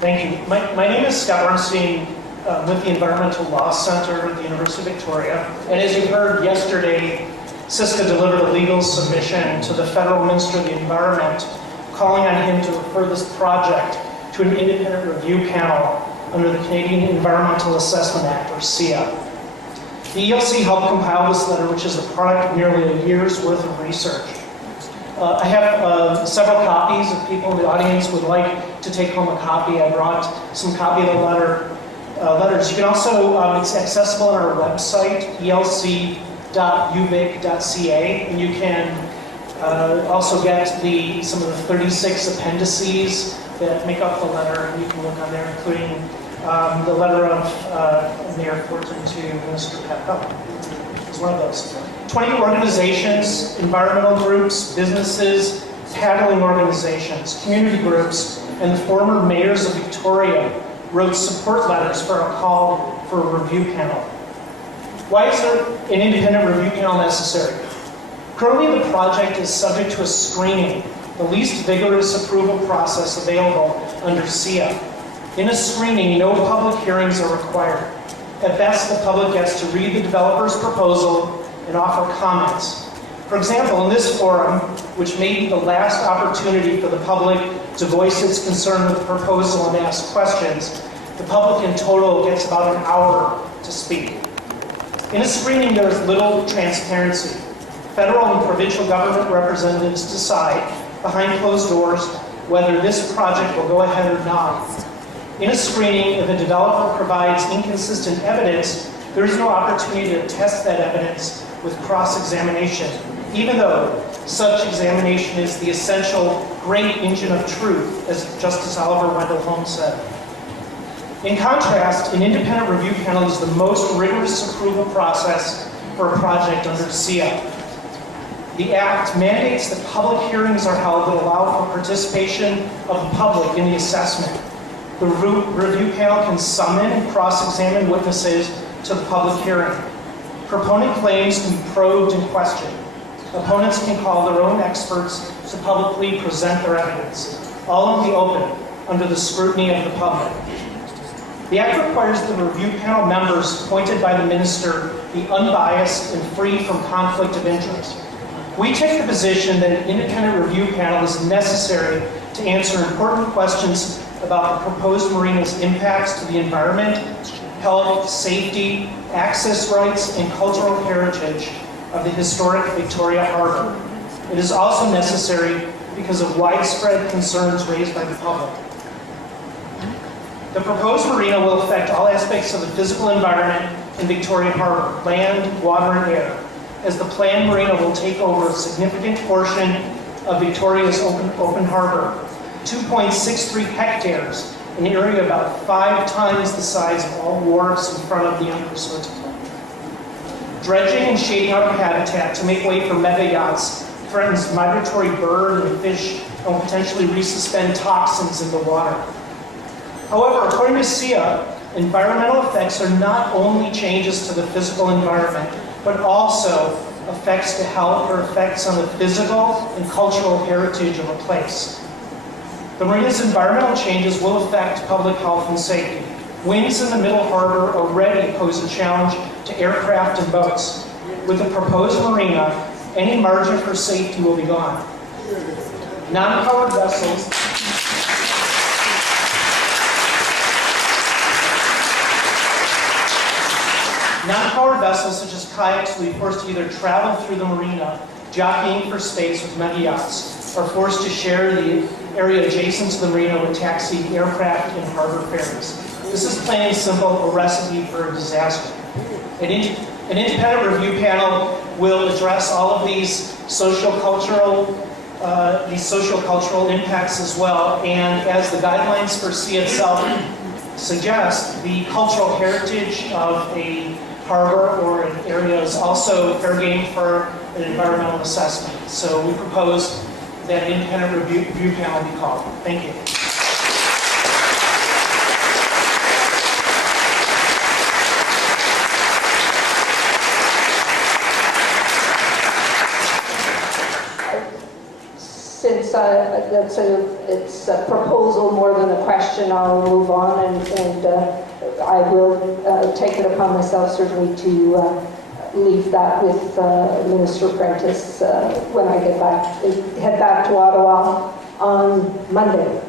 Thank you. My name is Scott Ornstein with the Environmental Law Center at the University of Victoria. And as you heard yesterday, CEAA delivered a legal submission to the Federal Minister of the Environment calling on him to refer this project to an independent review panel under the Canadian Environmental Assessment Act, or CEAA. The ELC helped compile this letter, which is a product of nearly a year's worth of research. I have several copies. If people in the audience would like to take home a copy, I brought some copy of the letters. You can also, it's accessible on our website, elc.uvic.ca, and you can also get some of the 36 appendices that make up the letter, and you can look on there, including the letter of Mayor Fortin to Minister Peppo. It's one of those. 20 organizations, environmental groups, businesses, paddling organizations, community groups, and the former mayors of Victoria wrote support letters for a call for a review panel. Why is there an independent review panel necessary? Currently, the project is subject to a screening, the least vigorous approval process available under CEAA. In a screening, no public hearings are required. At best, the public gets to read the developer's proposal and offer comments. For example, in this forum, which may be the last opportunity for the public to voice its concern with the proposal and ask questions, the public in total gets about an hour to speak. In a screening, there is little transparency. Federal and provincial government representatives decide, behind closed doors, whether this project will go ahead or not. In a screening, if a developer provides inconsistent evidence, there is no opportunity to test that evidence with cross-examination, even though such examination is the essential great engine of truth, as Justice Oliver Wendell Holmes said. In contrast, an independent review panel is the most rigorous approval process for a project under CEAA. The Act mandates that public hearings are held that allow for participation of the public in the assessment. The review panel can summon and cross-examine witnesses to the public hearing. Proponent claims can be probed and questioned. Opponents can call their own experts to publicly present their evidence, all in the open, under the scrutiny of the public. The Act requires the review panel members appointed by the Minister be unbiased and free from conflict of interest. We take the position that an independent review panel is necessary to answer important questions about the proposed marina's impacts to the environment, health, safety, access rights, and cultural heritage of the historic Victoria Harbour. It is also necessary because of widespread concerns raised by the public. The proposed marina will affect all aspects of the physical environment in Victoria Harbour, land, water, and air, as the planned marina will take over a significant portion of Victoria's open harbour, 2.63 hectares, an area about 5 times the size of all wharves in front of the Empress Hotel. Dredging and shading out of habitat to make way for mega yachts threatens migratory bird and fish and will potentially resuspend toxins in the water. However, according to CEAA, environmental effects are not only changes to the physical environment, but also effects to health or effects on the physical and cultural heritage of a place. The marina's environmental changes will affect public health and safety. Winds in the Middle Harbor already pose a challenge to aircraft and boats. With the proposed marina, any margin for safety will be gone. Non-powered vessels such as kayaks will be forced to either travel through the marina, jockeying for space with mega yachts, or forced to share the area adjacent to the marina with taxi aircraft and harbor ferries. This is plain and simple a recipe for a disaster. An independent review panel will address all of these social-cultural impacts as well, and as the guidelines for CEAA itself suggest, the cultural heritage of a harbor or an area is also fair game for an environmental assessment. So we propose that an independent review panel be called. Thank you. Since that's a it's a proposal more than a question, I'll move on, and I will take it upon myself certainly to leave that with Minister Prentice when I head back to Ottawa on Monday.